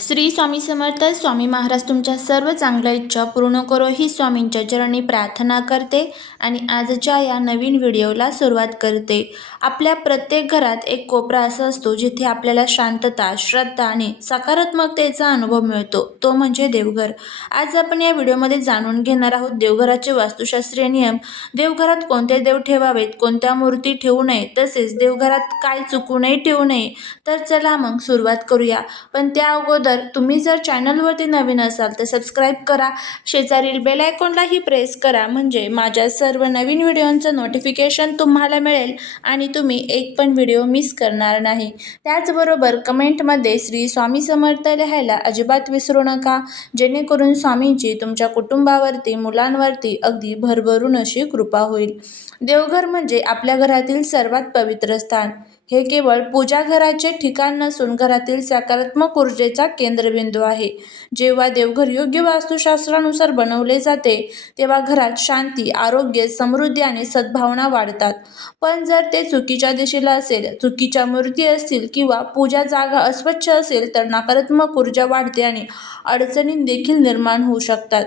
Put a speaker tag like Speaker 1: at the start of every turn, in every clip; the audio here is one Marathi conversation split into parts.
Speaker 1: श्री स्वामी समर्थ स्वामी महाराज तुमच्या सर्व चांगल्या इच्छा पूर्ण करो ही स्वामींच्या चरणी प्रार्थना करते आणि आजच्या या नवीन व्हिडिओला सुरुवात करते. आपल्या प्रत्येक घरात एक कोपरा असा असतो जिथे आपल्याला शांतता श्रद्धा आणि सकारात्मकतेचा अनुभव मिळतो. तो म्हणजे देवघर. आज आपण या व्हिडिओमध्ये जाणून घेणार आहोत देवघराचे वास्तुशास्त्रीय नियम. देवघरात कोणते देव ठेवावेत कोणत्या मूर्ती ठेवू नये तसेच देवघरात काय चुकूनही ठेवू नये तर चला मग सुरुवात करूया. पण त्या अगोदर तुम्ही जर चॅनलवरती नवीन असाल तर सबस्क्राईब करा. शेजारील बेल आयकॉनलाही प्रेस करा. म्हणजे माझ्या सर्व नवीन व्हिडिओंचं नोटिफिकेशन तुम्हाला मिळेल आणि तुम्ही एक पण व्हिडिओ मिस करणार नाही. त्याचबरोबर कमेंटमध्ये श्री स्वामी समर्थ लिहायला अजिबात विसरू नका. जेणेकरून स्वामींची तुमच्या कुटुंबावरती मुलांवरती अगदी भरभरून अशी कृपा होईल. देवघर म्हणजे आपल्या घरातील सर्वात पवित्र स्थान. हे केवळ पूजाघराचे ठिकाण नसून घरातील सकारात्मक ऊर्जेचा केंद्रबिंदू आहे. जेव्हा देवघर योग्य वास्तुशास्त्रानुसार बनवले जाते तेव्हा घरात शांती आरोग्य समृद्धी आणि सद्भावना वाढतात. पण जर ते चुकीच्या दिशेला असेल चुकीच्या मूर्ती असतील किंवा पूजा जागा अस्वच्छ असेल तर नकारात्मक ऊर्जा वाढते आणि अडचणी देखील निर्माण होऊ शकतात.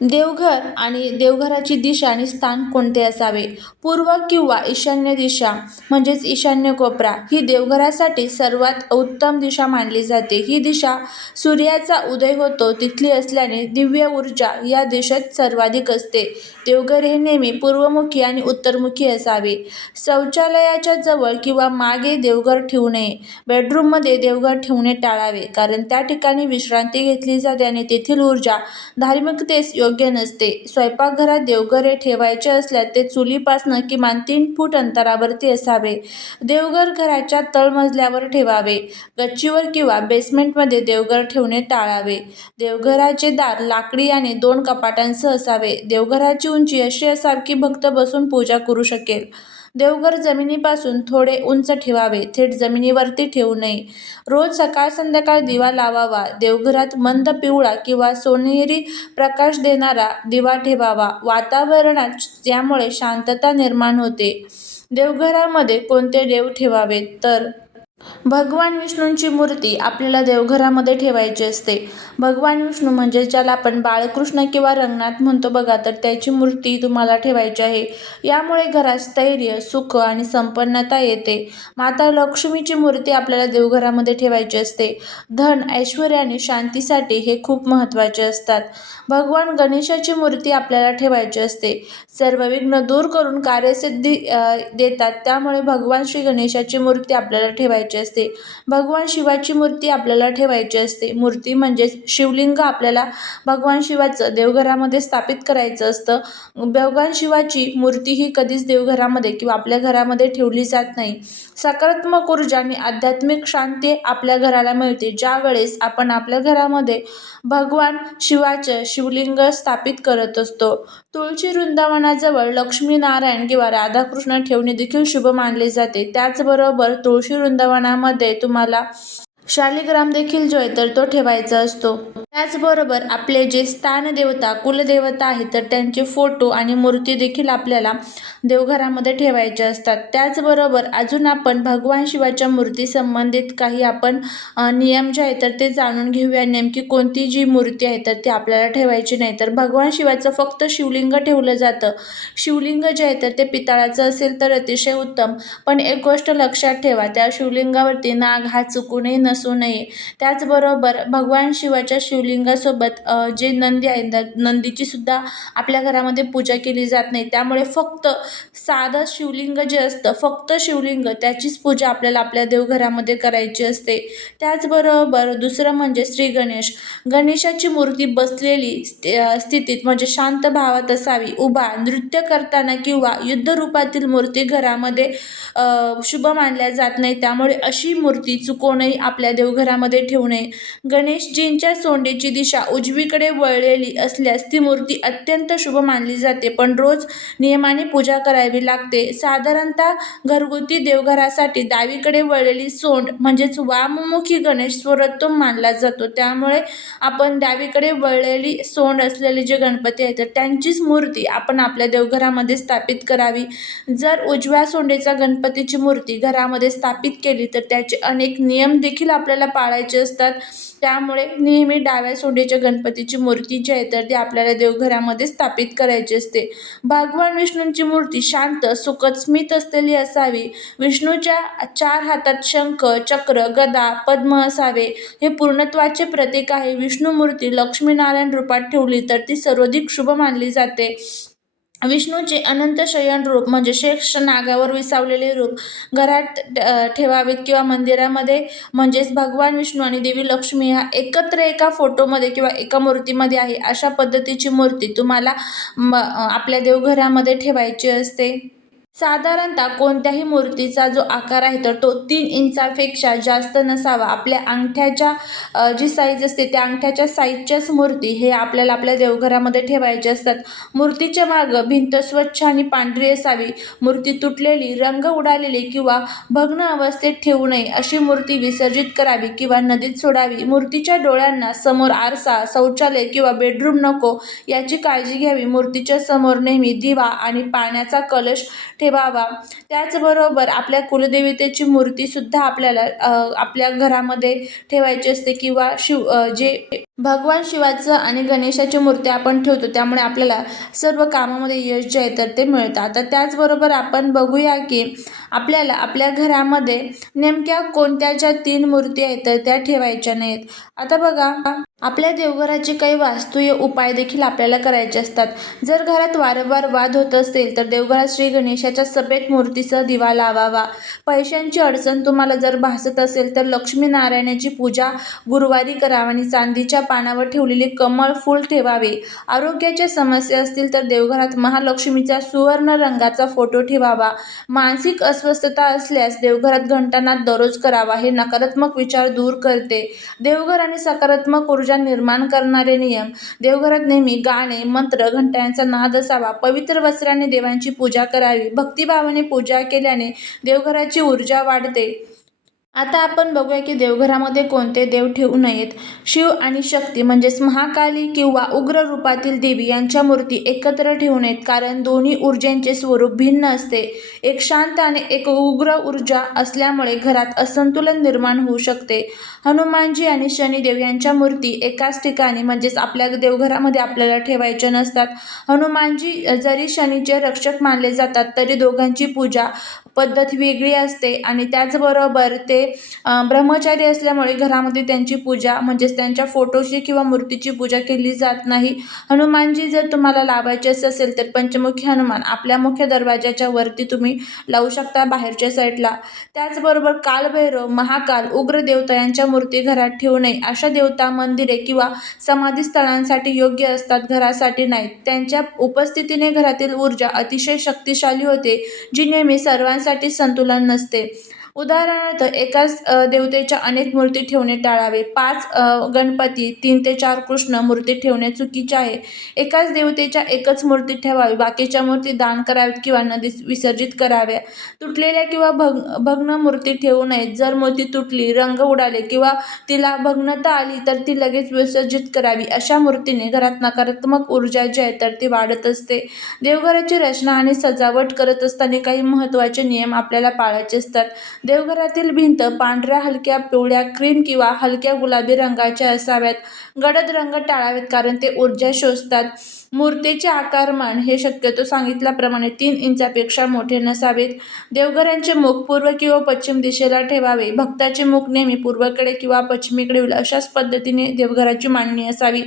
Speaker 1: देवघर आणि देवघराची दिशा आणि स्थान कोणते असावे? पूर्व किंवा ईशान्य दिशा म्हणजेच ईशान्य कोपरा ही देवघरासाठी सर्वात उत्तम दिशा मानली जाते. ही दिशा सूर्याचा उदय होतो तिथली असल्याने दिव्य ऊर्जा या दिशेत सर्वाधिक असते. देवघर हे नेहमी पूर्वमुखी आणि उत्तरमुखी असावे. शौचालयाच्या जवळ किंवा मागे देवघर ठेवू नये. बेडरूममध्ये देवघर ठेवणे टाळावे कारण त्या ठिकाणी विश्रांती घेतली जाते आणि तेथील ऊर्जा धार्मिकतेस योग्य नसते. स्वयंपाकघरात देवघर हे ठेवायचे असल्यास ते चुलीपासनं किमान तीन फूट अंतरावरती असावे. देवघर घराच्या तळमजल्यावर ठेवावे. गच्चीवर किंवा बेसमेंटमध्ये देवघर ठेवणे टाळावे. देवघराचे दार लाकडी आणि दोन कपाटांसह असावे. देवघराची उंची अशी असावी की भक्त बसून पूजा करू शकेल. देवघर जमिनीपासून थोडे उंच ठेवावे थेट जमिनीवरती ठेवू नये. रोज सकाळ संध्याकाळ दिवा लावावा देवघरात मंद पिवळा किंवा सोनेरी प्रकाश देणारा दिवा ठेवावा. वातावरणात यामुळे शांतता निर्माण होते. देवघरामध्ये कोणते देव ठेवावेत? तर भगवान विष्णूंची मूर्ती आपल्याला देवघरामध्ये ठेवायची असते. भगवान विष्णू म्हणजे ज्याला आपण बाळकृष्ण किंवा रंगनाथ म्हणतो बघा तर त्याची मूर्ती तुम्हाला ठेवायची आहे. यामुळे घरात स्थैर्य सुख आणि संपन्नता येते. माता लक्ष्मीची मूर्ती आपल्याला देवघरामध्ये ठेवायची असते. धन ऐश्वर आणि शांतीसाठी हे खूप महत्त्वाचे असतात. भगवान गणेशाची मूर्ती आपल्याला ठेवायची असते. सर्व विघ्न दूर करून कार्यसिद्धी देतात. त्यामुळे भगवान श्री गणेशाची मूर्ती आपल्याला ठेवायची असते. भगवान शिवाची मूर्ती आपल्याला ठेवायची असते. मूर्ती म्हणजेच शिवलिंग आपल्याला भगवान शिवाचं देवघरामध्ये स्थापित करायचं असतं. भगवान शिवाची मूर्ती ही कधीच देवघरामध्ये किंवा आपल्या घरामध्ये ठेवली जात नाही. सकारात्मक ऊर्जा आणि आध्यात्मिक शांती आपल्या घराला मिळते. ज्या वेळेस आपण आपल्या घरामध्ये भगवान शिवाचं शिवलिंग स्थापित करत असतो. तुळशी वृंदावनाजवळ लक्ष्मीनारायण किंवा राधाकृष्ण ठेवणे देखील शुभ मानले जाते. त्याचबरोबर तुळशी वृंदावन वृंदावनामध्ये तुम्हाला शालिग्राम देखील जो आहे तर तो ठेवायचा असतो. त्याचबरोबर आपले जे स्थानदेवता कुलदेवता आहेत तर त्यांचे फोटो आणि मूर्ती देखील आपल्याला देवघरामध्ये ठेवायचे असतात. त्याचबरोबर अजून आपण भगवान शिवाच्या मूर्ती संबंधित काही आपण नियम जे आहेत तर ते जाणून घेऊया. नेमकी कोणती जी मूर्ती आहे तर ती आपल्याला ठेवायची नाही. तर भगवान शिवाचं फक्त शिवलिंग ठेवलं जातं. शिवलिंग जे आहे तर ते पितळाचं असेल तर अतिशय उत्तम. पण एक गोष्ट लक्षात ठेवा त्या शिवलिंगावरती नाग हा चुकूनही नसू नये. त्याचबरोबर भगवान शिवाच्या शिवलिंगासोबत जे नंदी आहे न नंदीची सुद्धा आपल्या घरामध्ये पूजा केली जात नाही. त्यामुळे फक्त साधं शिवलिंग जे असतं फक्त शिवलिंग त्याचीच पूजा आपल्याला आपल्या देवघरामध्ये करायची असते. त्याचबरोबर दुसरं म्हणजे श्री गणेश. गणेशाची मूर्ती बसलेली स्थितीत म्हणजे शांत भावात असावी उभा नृत्य करताना किंवा युद्धरूपातील मूर्ती घरामध्ये शुभ मानल्या जात नाही. त्यामुळे अशी मूर्ती चुकवूनही आपल्या देवघरामध्ये ठेवू नये. गणेशजींच्या सोंडेची दिशा उजवीकडे वळलेली असल्यास ती मूर्ती अत्यंत शुभ मानली जाते. पण रोज नियमाने पूजा करावी लागते. साधारणतः घरगुती देवघरासाठी डावीकडे वळलेली सोंड म्हणजेच वाममुखी गणेश स्वरोत्तम मानला जातो. त्यामुळे आपण डावीकडे वळलेली सोंड असलेले जे गणपती आहेत तर त्यांचीच मूर्ती आपण आपल्या देवघरामध्ये स्थापित करावी. जर उजव्या सोंडेचा गणपतीची मूर्ती घरामध्ये स्थापित केली तर त्याचे अनेक नियम देखील आपल्याला पाळायचे असतात. त्यामुळे नेहमी डाव्या सोंडीच्या गणपतीची मूर्ती जी आहे तर ती आपल्याला देवघरामध्ये स्थापित करायची असते. भगवान विष्णूंची मूर्ती शांत सुखद स्मित असलेली असावी. विष्णूच्या चार हातात शंख चक्र गदा पद्म असावे. हे पूर्णत्वाचे प्रतीक आहे. विष्णू मूर्ती लक्ष्मीनारायण रूपात ठेवली तर ती सर्वाधिक शुभ मानली जाते. विष्णूचे अनंत शयन रूप म्हणजे शेष नागावर विसावलेले रूप घरात ठेवावेत किंवा मंदिरामध्ये म्हणजेच भगवान विष्णू आणि देवी लक्ष्मी ह्या एकत्र एका फोटोमध्ये किंवा एका मूर्तीमध्ये आहे. अशा पद्धतीची मूर्ती तुम्हाला म आपल्या देवघरामध्ये ठेवायची असते. साधारणतः कोणत्याही मूर्तीचा जो आकार आहे तर तो तीन इंचापेक्षा जास्त नसावा. आपल्या अंगठ्याच्या जी साईज असते त्या अंगठ्याच्या साईजच्याच मूर्ती हे आपल्याला आपल्या देवघरामध्ये ठेवायचे असतात. मूर्तीच्या मागं भिंत स्वच्छ आणि पांढरी असावी. मूर्ती तुटलेली रंग उडालेली किंवा भग्न अवस्थेत ठेवू नये अशी मूर्ती विसर्जित करावी किंवा नदीत सोडावी. मूर्तीच्या डोळ्यांना समोर आरसा शौचालय किंवा बेडरूम नको याची काळजी घ्यावी. मूर्तीच्या समोर नेहमी दिवा आणि पाण्याचा कलश ठेवावा त्याचबरोबर आपल्या कुलदेवतेची मूर्तीसुद्धा आपल्याला आपल्या घरामध्ये ठेवायची असते किंवा शिव जे भगवान शिवाचं आणि गणेशाची मूर्ती आपण ठेवतो त्यामुळे आपल्याला सर्व कामामध्ये यश जे आहे तर ते मिळतं. आता त्याचबरोबर आपण बघूया की आपल्याला आपल्या घरामध्ये नेमक्या कोणत्या ज्या तीन मूर्ती आहेत तर त्या ठेवायच्या नाहीत. आता बघा आपल्या देवघराचे काही वास्तूय उपाय देखील आपल्याला करायचे असतात. जर घरात वारंवार वाद होत असेल तर देवघरात श्री गणेशाच्या सफेद मूर्तीसह दिवा लावावा. पैशांची अडचण तुम्हाला जर भासत असेल तर लक्ष्मीनारायणाची पूजा गुरुवारी करावा आणि चांदीच्या पानावर ठेवलेले कमळ फूल ठेवावे. आरोग्याच्या समस्या असतील तर देवघरात महालक्ष्मीचा सुवर्ण रंगाचा फोटो ठेवावा. मानसिक अस्वस्थता असल्यास देवघरात घंटानाद दररोज करावा हे नकारात्मक विचार दूर करते. देवघर आणि सकारात्मक ऊर्जा निर्माण करणारे नियम. देवघरात नेहमी गाणे मंत्र घंटांचा नाद असावा. पवित्र वस्त्राने देवांची पूजा करावी. भक्तिभावाने पूजा केल्याने देवघराची ऊर्जा वाढते. आता आपण बघूया की देवघरामध्ये कोणते देव ठेवू नयेत. शिव आणि शक्ती म्हणजेच महाकाली किंवा उग्र रूपातील देवी यांच्या मूर्ती एकत्र ठेवू नयेत. कारण दोन्ही ऊर्जेंचे स्वरूप भिन्न असते. एक शांत आणि एक उग्र ऊर्जा असल्यामुळे घरात असंतुलन निर्माण होऊ शकते. हनुमानजी आणि शनिदेव यांच्या मूर्ती एकाच ठिकाणी म्हणजेच आपल्या देवघरामध्ये आपल्याला ठेवायच्या नसतात. हनुमानजी जरी शनीचे रक्षक मानले जातात तरी दोघांची पूजा पद्धत वेगळी असते आणि त्याचबरोबर ते ब्रह्मचारी असल्यामुळे घरामध्ये त्यांची पूजा म्हणजेच त्यांच्या फोटोची किंवा मूर्तीची पूजा केली जात नाही. हनुमानजी जर तुम्हाला लावायचे असेल तर पंचमुखी हनुमान आपल्या मुख्य दरवाजाच्या वरती तुम्ही लावू शकता बाहेरच्या साईडला. त्याचबरोबर कालभैरव महाकाल उग्र देवता यांच्या मूर्ती घरात ठेवू नये. अशा देवता मंदिरे किंवा समाधी स्थळांसाठी योग्य असतात घरासाठी नाहीत. त्यांच्या उपस्थितीने घरातील ऊर्जा अतिशय शक्तिशाली होते जी नेहमी सर्वांसाठी पाण्यासाठी संतुलन नसते. उदाहरणार्थ एकाच देवतेच्या अनेक मूर्ती ठेवणे टाळावे. पाच गणपती तीन ते चार कृष्ण मूर्ती ठेवणे चुकीचे आहे. एकाच देवतेच्या एकच मूर्ती ठेवावी. बाकीच्या मूर्ती दान कराव्यात किंवा नदीत विसर्जित कराव्या. तुटलेल्या किंवा भग भग्न मूर्ती ठेवू नयेत. जर मूर्ती तुटली रंग उडाले किंवा तिला भग्नता आली तर ती लगेच विसर्जित करावी. अशा मूर्तीने घरात नकारात्मक ऊर्जा जी आहे तर ती वाढत असते. देवघराची रचना आणि सजावट करत असताना काही महत्त्वाचे नियम आपल्याला पाळायचे असतात. देवघरातील भिंत पांढऱ्या हलक्या पिवळ्या क्रीम किंवा हलक्या गुलाबी रंगाच्या असाव्यात. गडद रंग टाळावेत कारण ते ऊर्जा शोषतात. मूर्तीचे आकारमान हे शक्यतो सांगितल्याप्रमाणे तीन इंचापेक्षा मोठे नसावेत. देवघरांचे मुख पूर्व किंवा पश्चिम दिशेला ठेवावे. भक्ताचे मुख नेहमी पूर्वेकडे किंवा पश्चिमेकडे होईल अशाच पद्धतीने देवघराची मांडणी असावी.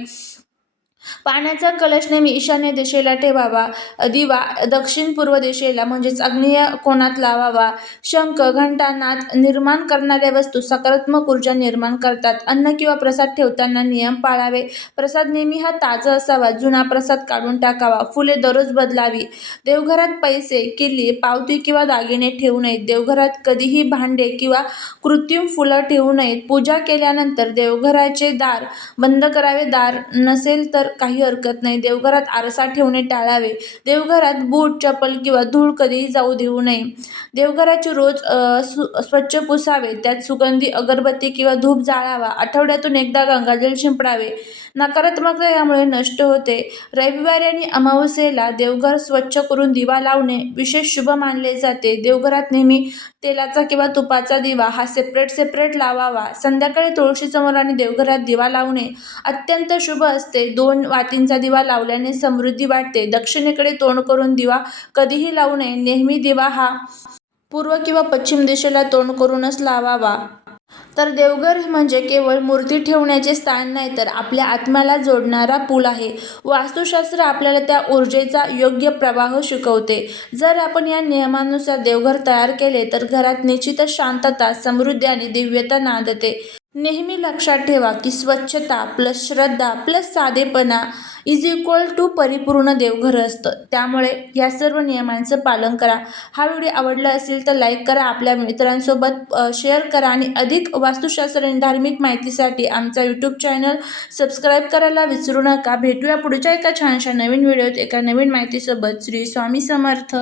Speaker 1: पाण्याचा कलश नेहमी ईशान्य दिशेला ठेवावा. दिवा दक्षिण पूर्व दिशेला म्हणजेच अग्नेय कोणात लावावा. शंख घंटा नाद निर्माण करणाऱ्या वस्तू सकारात्मक ऊर्जा निर्माण करतात. अन्न किंवा प्रसाद ठेवताना नियम पाळावे. प्रसाद नेहमी हा ताजा असावा. जुना प्रसाद काढून टाकावा. फुले दररोज बदलावी. देवघरात पैसे किल्ली पावती किंवा दागिने ठेवू नयेत. देवघरात कधीही भांडे किंवा कृत्रिम फुलं ठेवू नयेत. पूजा केल्यानंतर देवघराचे दार बंद करावे. दार नसेल तर काही हरकत नाही. देवघरात आरसा ठेवणे टाळावे. देवघरात बूट चप्पल किंवा धूळ कधीही जाऊ देऊ नये. देवघराचे रोज सु स्वच्छ पुसावे. त्यात सुगंधी अगरबत्ती किंवा धूप जाळावा. आठवड्यातून एकदा गंगाजल शिंपडावे. नकारात्मकता यामुळे नष्ट होते. रविवारी आणि अमावस्येला देवघर स्वच्छ करून दिवा लावणे विशेष शुभ मानले जाते. देवघरात नेहमी तेलाचा किंवा तुपाचा दिवा हा सेपरेट सेपरेट लावावा. संध्याकाळी तुळशीसमोर आणि देवघरात दिवा लावणे अत्यंत शुभ असते. दोन वातींचा दिवा लावल्याने समृद्धी वाटते. दक्षिणेकडे तोंड करून दिवा कधीही लावू नये. नेहमी दिवा हा पूर्व किंवा पश्चिम दिशेला तोंड करूनच लावावा. तर देवघर म्हणजे केवळ मूर्ती ठेवण्याचे स्थान नाही तर आपल्या आत्म्याला जोडणारा पूल आहे. वास्तुशास्त्र आपल्याला त्या ऊर्जेचा योग्य प्रवाह शिकवते. जर आपण या नियमानुसार देवघर तयार केले तर घरात निश्चितच शांतता समृद्धी आणि दिव्यता नांदते. नेहमी लक्षात ठेवा की स्वच्छता प्लस श्रद्धा प्लस साधेपणा इज इक्वल टू परिपूर्ण देवघर असतं. त्यामुळे या सर्व नियमांचं पालन करा. हा व्हिडिओ आवडला असेल तर लाईक करा. आपल्या मित्रांसोबत शेअर करा आणि अधिक वास्तुशास्त्र आणि धार्मिक माहितीसाठी आमचा यूट्यूब चॅनल सबस्क्राईब करायला विसरू नका. भेटूया पुढच्या एका छानशा नवीन व्हिडिओत एका नवीन माहितीसोबत. श्री स्वामी समर्थ.